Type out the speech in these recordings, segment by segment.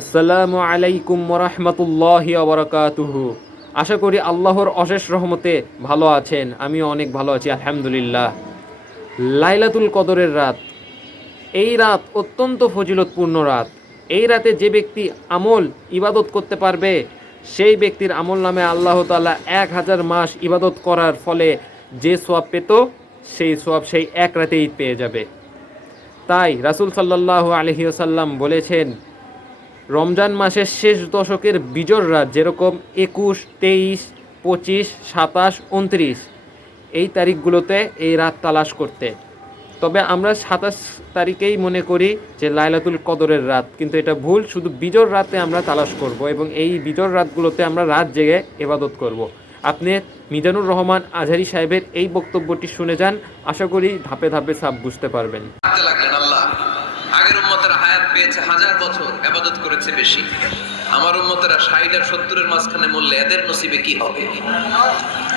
আসসালামু আলাইকুম ওরহমতুল্লাহি ওবরাকাতুহু। আশা করি আল্লাহর অশেষ রহমতে ভালো আছেন। আমিও অনেক ভালো আছি আলহামদুলিল্লাহ। লাইলাতুল কদরের রাত, এই রাত অত্যন্ত ফজিলতপূর্ণ রাত। এই রাতে যে ব্যক্তি আমল ইবাদত করতে পারবে, সেই ব্যক্তির আমল নামে আল্লাহ তাআলা 1000 মাস ইবাদত করার ফলে যে সওয়াব পেত, সেই সওয়াব সেই এক রাতেই পেয়ে যাবে। তাই রাসূল সাল্লাল্লাহু আলাইহি ওয়াসাল্লাম বলেছেন, রমজান মাসের শেষ দশকের বিজোড় রাত যেরকম 21, 23, 25, 27, 29 এই তারিখগুলোতে এই রাত তালাশ করতে। তবে আমরা 27 তারিখেই মনে করি যে লাইলাতুল কদরের রাত, কিন্তু এটা ভুল। শুধু বিজোড় রাতে আমরা তালাশ করব এবং এই বিজোড় রাতগুলোতে আমরা রাত জেগে ইবাদত করব। আপনি মিজানুর রহমান আজহারী সাহেবের এই বক্তব্যটি শুনে যান, আশা করি ধাপে ধাপে সাব বুঝতে পারবেন। আগের উম্মতেরা হায়াত পেয়েছে 1000 বছর, ইবাদত করেছে বেশি। আমার উম্মতেরা 60 আর 70 এর মাঝখানে মরলে এদের নসিবে কি হবে?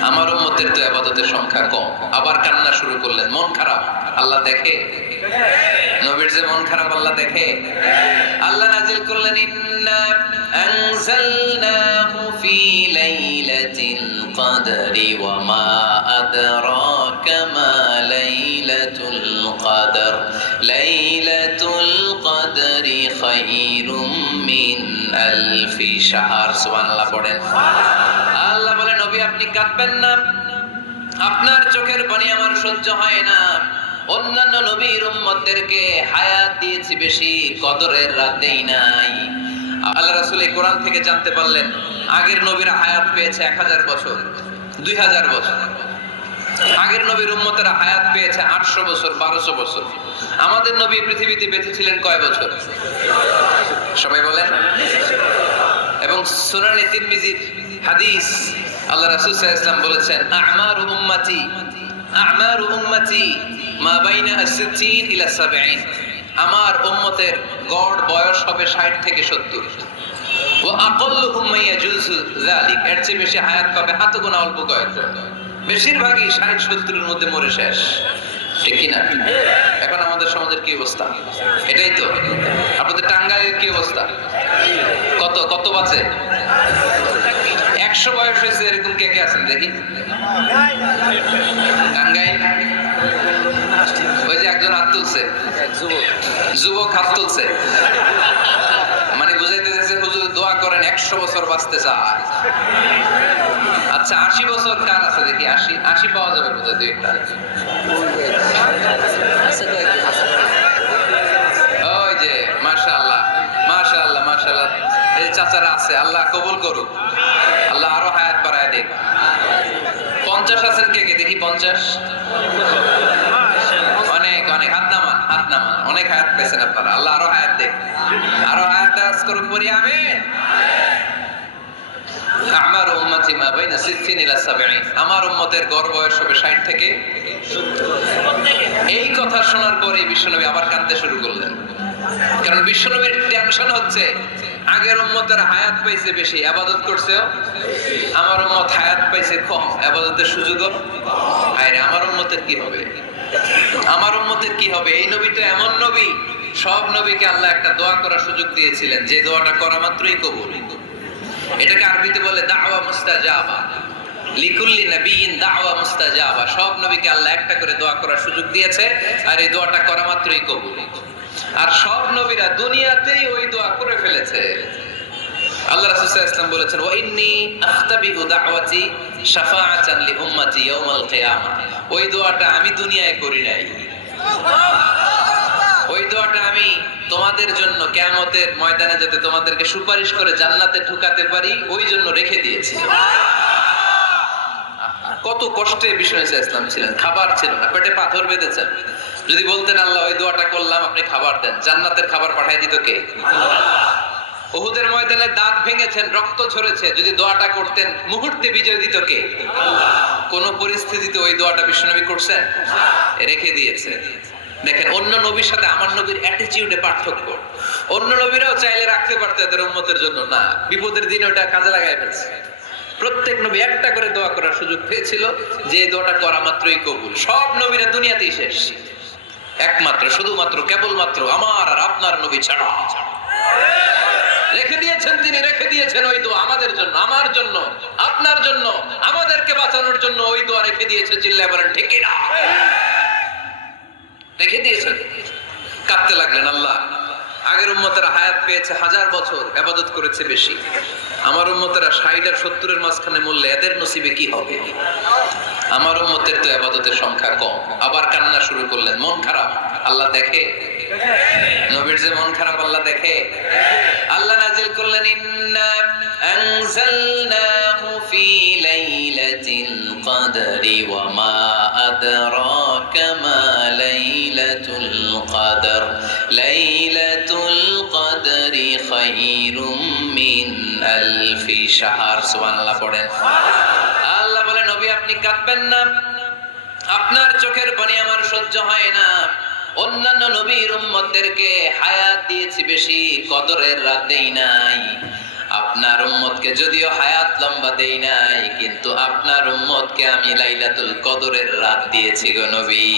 আমার উম্মতের তো ইবাদতের সংখ্যা কম। আবার কান্না শুরু করলেন, মন খারাপ আল্লাহ দেখে? নবীর যে মন খারাপ আল্লাহ দেখে? আল্লাহ নাজিল করলেন, ইন্না আনজালনাহু ফি লাইলাতিল কদরি ওয়া মা আদরাকা মা লাইলাতুল কদর লাইলাতুল কদরি খায়রুম মিন আলফি শাহর। সুবহানাল্লাহ পড়েন। আল্লাহ বলে, নবী আপনি কাঁদবেন না, আপনার চোখের পানি আমার সহ্য হয় না। অন্যান্য নবীর উম্মতদেরকে হায়াত দিয়েছি বেশি, কদরের রাত দেই নাই। আল্লাহ রাসূল এই কোরআন থেকে জানতে পারলেন আগের নবীরা হায়াত পেয়েছে 1000 বছর, 2000 বছর। আগের নবীর উম্মতেরা হায়াত পেয়েছে 800 বছর, 1200 বছর। আমাদের নবী পৃথিবীতে বেঁচে ছিলেন কয় বছর? সবাই বলেন। এবং সুনানে তিরমিজির হাদিস, আল্লাহ রাসূল সাল্লাল্লাহু আলাইহি ওয়াসাল্লাম বলেছেন, আ'মারু উম্মতি মা বাইনা আস-সিত্তিন ইলা 70। আমার উম্মতের গড় বয়স হবে 60 থেকে 70। ওয়া আকাল্লুহুম মা ইয়াজুজু যালিক, এর চেয়ে বেশি হায়াত পাবে হাত গোনা অল্প কয়েকজন। বেশিরভাগই 60-70 এর মধ্যে মরে শেষ, ঠিক কি না? এখন আমাদের সমাজের কি অবস্থা? এটাই তো। আপনাদের টাঙ্গাইলের কি অবস্থা? কত কত বাজে? 100 বয়স হয়েছে এরকম কে কে আছেন দেখি? টাঙ্গাইল ওই যে একজন হাত তুলছে, যুবক হাত তুলছে, মানে বুঝাইতে চাইছে হুজুর দোয়া করেন 100 বছর বাঁচতে চায়। আচ্ছা 80 বছর কার আছে দেখি? 80 পাওয়া যাবে বোধহয় দুই একটা। ওই যে মাশাআল্লাহ মাশাআল্লাহ মাশাআল্লাহ, এই চাচারা আছে, আল্লাহ কবুল করুক, আল্লাহ আরো হায়াত বাড়ায় দেখ। 50 আছেন কে কে দেখি? 50 অনেক অনেক, হাত নামান হাত নামান, অনেক হায়াত পেয়েছেন আপনারা, আল্লাহ আরো হায়াত দেখ, আরো হায়াত দারাজ করুক, পড়ি আমিন। আমার উম্মতি মা বাইনা 60 ইলা 70, আমার উম্মতের গড় বয়স হবে 60 থেকে 70। এই কথা শোনার পরে বিশ্বনবী আবার কাঁদতে শুরু করলেন, কারণ বিশ্বনবীর টেনশন হচ্ছে আগের উম্মতের হায়াত পাইছে বেশি, ইবাদত করছেও, আমার উম্মত হায়াত পাইছে কম, ইবাদতের সুযোগও। আরে আমার উম্মতের কি হবে? আমার উম্মতের কি হবে? এই নবী তো এমন নবী, সব নবীকে আল্লাহ একটা দোয়া করার সুযোগ দিয়েছিলেন, যে দোয়াটা করা মাত্রই কবুল। এটাকে আরবিতে বলে দাওয়া মুস্তাজাবা, লিকুল্লি নবিয়িন দাওয়া মুস্তাজাবা। সব নবীকে আল্লাহ একটা করে দোয়া করার সুযোগ দিয়েছে, আর এই দোয়াটা করা মাত্রই কবুল। আর সব নবীরা দুনিয়াতেই ওই দোয়া করে ফেলেছে। আল্লাহ রাসূল সাল্লাল্লাহু আলাইহি ওয়াসাল্লাম বলেছেন, ওয়া ইন্নী আখতাবিউ দাওয়াতি শাফাআতান লি উম্মতি ইয়াউমাল কিয়ামা। ওই দোয়াটা আমি দুনিয়ায় করি নাই, ওই দোয়াটা আমি তোমাদের জন্য কিয়ামতের ময়দানে যাতে তোমাদেরকে সুপারিশ করে জান্নাতে ঢুকাতে পারি, ওই জন্য রেখে দিয়েছি। কত কষ্টে বিষ্ণু ইসলাম ছিলেন, খাবার ছিল না, পেটে পাথর বেঁধেছেন। যদি বলতেন আল্লাহ ওই দোয়াটা করলাম, আপনি খাবার দেন, জান্নাতের খাবার পাঠিয়ে দিত কে? উহুদের ময়দানে দাঁত ভেঙেছেন, রক্ত ঝরেছে, যদি দোয়াটা করতেন মুহূর্তে বিজয় দিত কে? কোন পরিস্থিতিতে ওই দোয়াটা বিশ্বনবী করছেন? রেখে দিয়েছে। দেখেন, অন্য নবীর সাথে আমার নবীর অ্যাটিটিউডে পার্থক্য। অন্য নবীরাও চাইলে রাখতে পারতো এদের উম্মতের জন্য, না, বিপদের দিনে ওটা কাজে লাগাই ফেলছে। প্রত্যেক নবী একটা করে দোয়া করার সুযোগ পেয়েছিল, যে দোয়াটা করা মাত্রই কবুল। সব নবীরা দুনিয়াতেই শেষ, একমাত্র শুধুমাত্র কেবলমাত্র আমার আর আপনার নবী ছাড়া আপনি রেখে দিয়েছেন ওই দোয়া আমাদের জন্য, আমার জন্য, আপনার জন্য, আমাদেরকে বাঁচানোর জন্য ওই দোয়া রেখে দিয়েছে। চিল্লায় বলেন ঠিক কিনা? রেখে দিয়েছেন। কাঁদতে লাগলেন, আল্লাহ আগের উম্মতেরা হায়াত পেয়েছে 1000 বছর, ইবাদত করেছে বেশি, আমার উম্মতেরা 60 আর 70 এর মাঝখানে মরলে এদের নসিবে কি হবে? আমার উম্মতের তো ইবাদতের সংখ্যা কম। আবার কান্না শুরু করলেন, মন খারাপ আল্লাহ দেখে, নবীর যে মন খারাপ আল্লাহ দেখে। আল্লাহ নাজিল করলেন, ইন্না আনজালনাহু ফি লাইলাতিল কদরি ওয়া মা আদরাকা মা লাইলাতুল কদর লাইলাতুল কদরি খায়রুম মিন আলফি শাহর। সুবহানাল্লাহ পড়েন। আল্লাহ বলে, নবী আপনি কাঁদবেন না, আপনার চোখের পানি আমার সহ্য হয় না। অন্যান্য নবীর উম্মতদেরকে হায়াত দিয়েছি বেশি, কদরের রাত দেই নাই। আপনার উম্মতকে যদিও হায়াত লম্বা দেই নাই, কিন্তু আপনার উম্মতকে আমি লাইলাতুল কদরের রাত দিয়েছি গো নবী।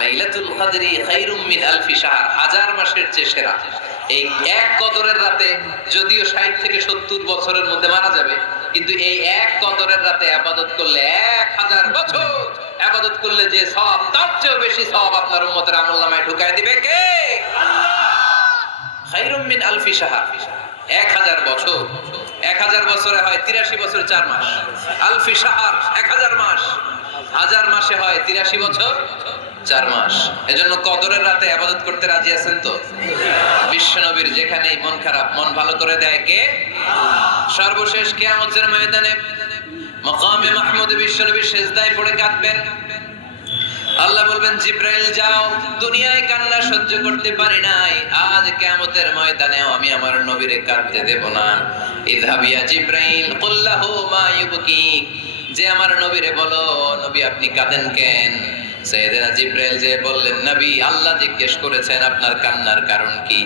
লাইলাতুল কদরি খায়রুম মিন আলফি শাহর, 1000 মাসের চেয়ে সেরা। এই এক কদরের রাতে যদিও 60 থেকে 70 বছরের মধ্যে মারা যাবে, কিন্তু এই এক কদরের রাতে ইবাদত করলে 1000 বছর ইবাদত করলে যে সওয়াব, তার চেয়ে বেশি সওয়াব আপনার উম্মতের আমলনামায় ঢুকায় দিবে কে? আল্লাহ। খায়রুম মিন আলফি শাহর, 1000 বছর। 1000 বছরে হয় 83 বছর 4 মাস। আলফি শাহর 1000 মাস, 1000 মাসে হয় 83 বছর 4 মাস। এজন্য কদরের রাতে ইবাদত করতে রাজি আছেন তো? বিশ্বনবীর যেখানেই মন খারাপ, মন ভালো করে দেয় কে? সর্বশেষ কিয়ামতের ময়দানে মাকামে মাহমুদে বিশ্বনবী সিজদায় পড়ে কাঁদবেন। আল্লাহ বলবেন, জিব্রাইল যাও, দুনিয়ায় কান্না সহ্য করতে পারি নাই, আজ কিয়ামতের ময়দানেও আমি আমার নবীরে কাঁদতে দেব না। ইযহাব ইয়া জিব্রাইল কুল লাহু মা ইউবকিক, যে আমার নবীরে বলো, নবী আপনি কাঁদেন কেন? সাইয়েদনা জিব্রাইল যে বললেন, নবী আল্লাহ জিজ্ঞেস করেছেন আপনার কান্নার কারণ কি।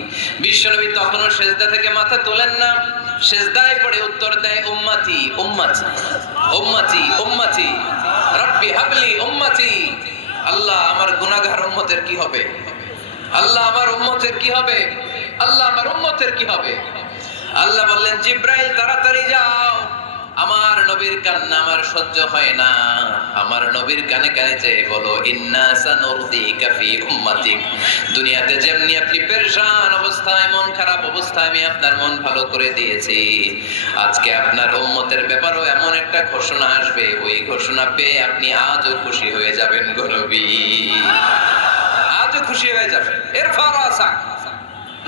বিশ্বনবী তখনও সিজদা থেকে মাথা তোলেন না, সিজদায় পড়ে উত্তর দেয়, উম্মতি উম্মতি উম্মতি উম্মতি রব্বি হাবলি উম্মতি। আল্লাহ আমার গুনাহগার উম্মতের কি হবে? আল্লাহ আমার উম্মতের কি হবে? আল্লাহ আমার উম্মতের কি হবে? আল্লাহ বললেন, জিব্রাইল তাড়াতাড়ি যাও, আমার নবীর কান্না আমার সহ্য হয় না। আমার নবীর কানে কানে যে বলো, ইন্না সানুরদিকা ফি উম্মাতিক, দুনিয়াতে যেমনি আপনি পেরেশান অবস্থায়, মন খারাপ অবস্থায় আমি আপনার মন ভালো করে দিয়েছি, আজকে আপনার উম্মতের ব্যাপারও এমন একটা ঘোষণা আসবে, ওই ঘোষণা পেয়ে আপনি আজও খুশি হয়ে যাবেন গো নবী, আজও খুশি হয়ে যাবেন। এরফা রাসাক,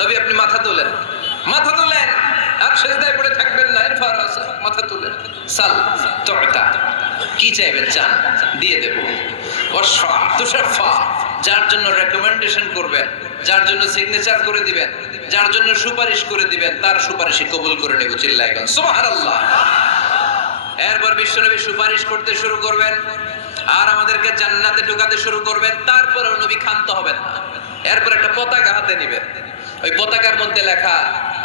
নবী আপনি মাথা তোলেন, মাথা তোলেন, আর সিজদায় পড়ে থাকবেন না। এরফা রাসাক, মাথা তুলেন। সাল তুতা, কি চাইবেন চান দিয়ে দেব। ওয়াশফা তুশাফা, যার জন্য রেকমেন্ডেশন করবেন, যার জন্য সিগনেচার করে দিবেন, যার জন্য সুপারিশ করে দিবেন, তার সুপারিশই কবুল করে নেব। চিল্লায় কোন সুবহানাল্লাহ। এরপর বিশ্বনবী সুপারিশ করতে শুরু করবেন আর আমাদেরকে জান্নাতে ঢোকাতে শুরু করবেন। তারপরে নবী ক্ষান্ত হবেন না। এরপর একটা পতাকা হাতে নেবেন, ওই পতাকার মধ্যে লেখা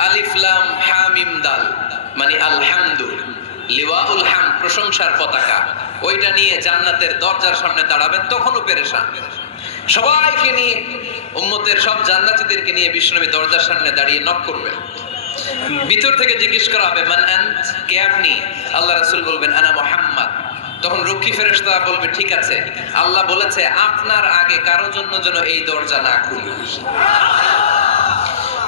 আলিফ লাম হা মিম দাল, মানে আলহামদু, লিওয়াউল হামদ, প্রশংসার পতাকা। ওইটা নিয়ে জান্নাতের দরজার সামনে দাঁড়াবেন। তখনও পেরেশান, সবাইকে নিয়ে, উম্মতের সব জান্নাতীদেরকে নিয়ে বিশ্বনবী দরজার সামনে দাঁড়িয়ে নক করবেন। ভিতর থেকে জিজ্ঞেস করা হবে, মান আনত, কে আপনি? আল্লাহ রাসূল বলবেন, আনা মুহাম্মদ। তখন রক্ষী ফেরেশতা বলবে, ঠিক আছে, আল্লাহ বলেছে আপনার আগে কারো জন্য যেন এই দরজা না খুলি।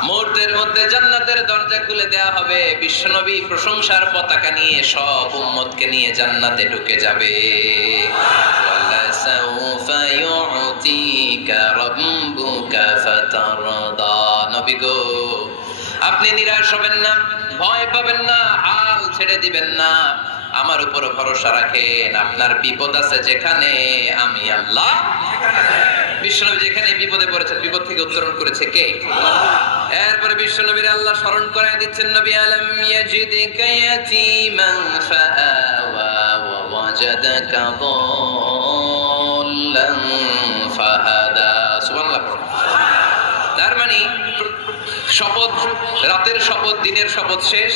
মুহূর্তের মধ্যে জান্নাতের দরজা খুলে দেয়া হবে। বিশ্বনবী প্রশংসার পতাকা নিয়ে সব উম্মতকে নিয়ে জান্নাতে ঢুকে যাবে। ওয়ালা সাউফা ইউতিকা রাব্বুকা ফাতারদা, নবী গো আপনি নিরাশ হবেন না, ভয় পাবেন না, হাল ছেড়ে দিবেন না, আমার উপর ভরসা রাখেন। আপনার বিপদ আছে যেখানে, আমি আল্লাহ। বিশ্বনবী যেখানে বিপদে পড়েছেন, বিপদ থেকে উত্তরণ করেছে কে? এরপরে বিশ্বনবীর আল্লাহ স্মরণ করায় দিচ্ছেন, নবী আলাম ইয়াজিদিকা ইয়াতীমান ফাআওয়া ওয়া ওয়াজাদাকা দাল্লান ফাহাদা। সুবহানাল্লাহ। তার মানে শপথ, রাতের শপথ, দিনের শপথ শেষ,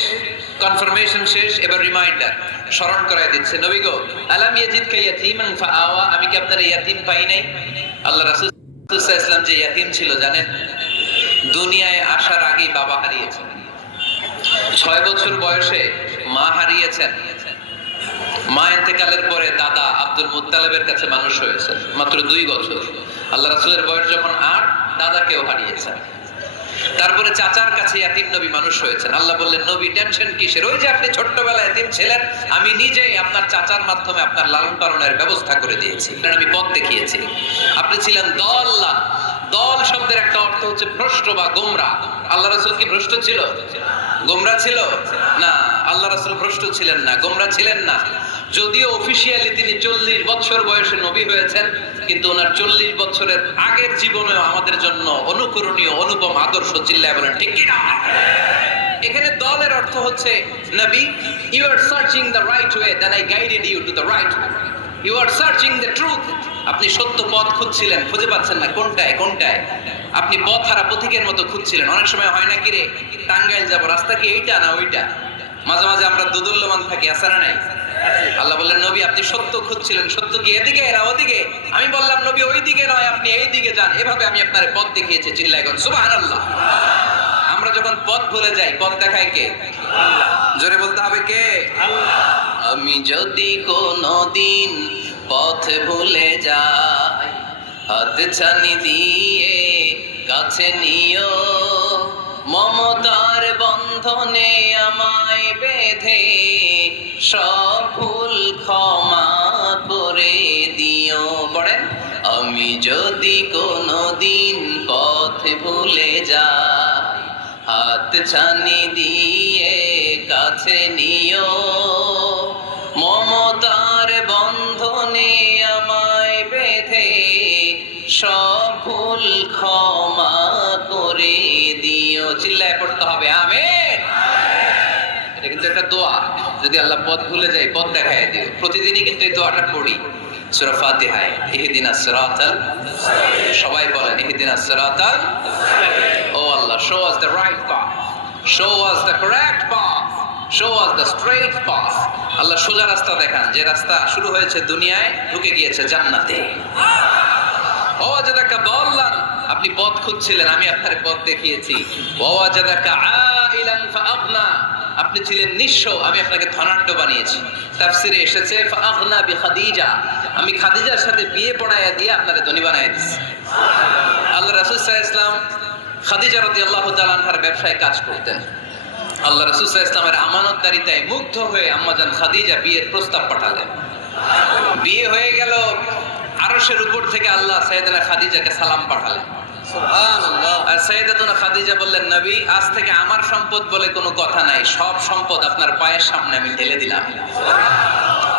কনফার্মেশন শেষ, এবার রিমাইন্ডার, স্মরণ করায় দিচ্ছে, নবী গো আলাম ইয়াজিদকা ইয়াতীমান ফাআওয়া, আমি কি আপনার ইয়াতীম পাই নাই? আল্লাহ রাসূল সাল্লাল্লাহু আলাইহি ওয়াসাল্লাম যে ইয়াতীম ছিল জানেন? দুনিয়ায় আসার আগেই বাবা হারিয়েছে। 6 বছর বয়সে মা হারিয়েছেন। মা ইন্তেকালের পরে দাদা আব্দুল মুত্তালিবের কাছে মানুষ হয়েছেন মাত্র 2 বছর। আল্লাহ রাসূলের বয়স যখন 8, দাদাকেও হারিয়েছেন। তারপরে চাচার কাছে ইয়াতিম নবী মানুষ হয়েছেন। আল্লাহ বললেন, নবী টেনশন কিসের? ওই যে আপনি ছোট্টবেলায় ইয়াতিম ছিলেন, আমি নিজেই আপনার চাচার মাধ্যমে আপনার লালন পালনের ব্যবস্থা করে দিয়েছি, কারণ আমি পথ দেখিয়েছি। আপনি ছিলেন দল্লান। দল শব্দের একটা অর্থ হচ্ছে ভ্রষ্ট বা গোমরা। আল্লাহ রাসূল কি ভ্রষ্ট ছিল? গোমরা ছিল না। আল্লাহ রাসূল ভ্রষ্ট ছিলেন না, গোমরা ছিলেন না। যদিও অফিশিয়ালি তিনি 40 বছর বয়সে নবী হয়েছেন, কিন্তু ওনার 40 বছরের আগের জীবনেও আমাদের জন্য অনুকরণীয় অনুপম আদর্শ। চিল্লায় বলেন ঠিক কি না? এখানে দলের অর্থ হচ্ছে, নবী, you are searching the right way, then I guided you to the right way. You are searching the truth. আপনি সত্য পথ খুঁজছিলেন, খুঁজে পাচ্ছেন না, কোনটায় কোনটায়। আপনি পথ হারা পথিকের মতো খুঁজছিলেন। অনেক সময় হয় না কি রে, টাঙ্গাইল যাবো, রাস্তা কি এইটা না ওইটা? মাঝে মাঝে আমরা দোদুল্যমান থাকি, আছে না নাই? আল্লাহ বললেন, নবী আপনি সত্য খুঁজছিলেন, সত্য কি এদিকে না ওদিকে? আমি বললাম, নবী ওই দিকে নয়, আপনি এই দিকে যান। এভাবে আমি আপনার পথ দেখিয়েছি। চিল্লায় গেল সুবহানাল্লাহ। আমরা যখন পথ ভুলে যাই, পথ দেখায় কে? আল্লাহ। জোরে বলতে হবে কে? আল্লাহ। আমি যদি কোনদিন পথ ভুলে যাই, হাত ছানি দিয়ে কাছে নিও, মমতার বন্ধনে আমায় বেঁধে সব ভুল ক্ষমা করে দিও। পড়েন, আমি যদি কোনদিন পথ ভুলে যাই, হাত ছানি দিয়ে কাছে নিও, মমতার বন্ধনে আমায় বেঁধে সব ভুল ক্ষমা করে দিও। চিল্লায় পড়তে হবে আমিন। এটা কিন্তু একটা দোয়া। যদি আল্লাহ পথ ভুলে যায়, পথ দেখায় দিও। প্রতিদিনই কিন্তু এই দোয়াটা পড়ি সূরা ফাতিহায়, ইহদিনাস সিরাতাল, সবাই বলেন ইহদিনাস সিরাতাল। ও আল্লাহ, show us the right path, show us the correct path, show us the straight path. আল্লাহ সোজা রাস্তা দেখান, যে রাস্তা শুরু হয়েছে দুনিয়ায়, ঢুকে গিয়েছে জান্নাতে। ওয়াজাদাকা দাল্লান, আপনি পথ খুঁজছিলেন, আমি আপনার পথ দেখিয়েছি। ওয়াজাদাকা আইলান ফাআগনা, আপনি ছিলেন নিঃস্ব, আমি আপনাকে ধনাঢ্য বানিয়েছি। তাফসিরে এসেছে ফাআগনা বিখাদিজা, আমি খাদিজার সাথে বিয়ে পড়াইয়া দিয়ে আপনাকে ধনী বানায় দিয়েছি। আল্লাহ রাসূল সাল্লাল্লাহু আলাইহি ওয়াসাল্লাম খাদিজা রাদিয়াল্লাহু তাআলা আনহার ব্যবসায় কাজ করতেন। আল্লাহ রাসূল সাল্লাল্লাহু আলাইহি ওয়াসাল্লামের আমানতদারিতায় মুগ্ধ হয়ে আম্মাজান খাদিজা বিয়ের প্রস্তাব পাঠালেন। বিয়ে হয়ে গেল, আরশের উপর থেকে আল্লাহ সাইয়েদানা খাদিজাকে সালাম পাঠালেন। সুবহানাল্লাহ। আর সাইয়েদাতুনা খাদিজা বললেন, নবী, আজ থেকে আমার সম্পদ বলে কোনো কথা নাই, সব সম্পদ আপনার পায়ের সামনে আমি ঢেলে দিলাম।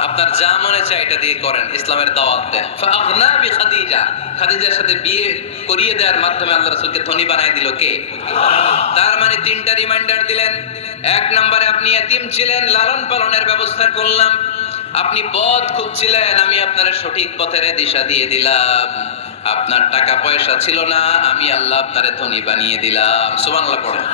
আপনার যা মনে চায় এটা দিয়ে করেন, ইসলামের দাওয়াত দেন। ফাআগনা বিখাদিজা, খাদিজার সাথে বিয়ে করিয়ে দেওয়ার মাধ্যমে আল্লাহ রাসূলকে ধনী বানায় দিল কে? তার মানে 3টা রিমাইন্ডার দিলেন। 1 নম্বরে আপনি ইয়াতিম ছিলেন, লালন পালনের ব্যবস্থা করলাম। আপনি পথ খুঁজছিলেন, আমি আপনার সঠিক পথের দিশা দিয়ে দিলাম। আপনার টাকা পয়সা ছিল না, আমি আল্লাহ আপনারে ধনী বানিয়ে দিলাম। সুবহানাল্লাহ পড়েন।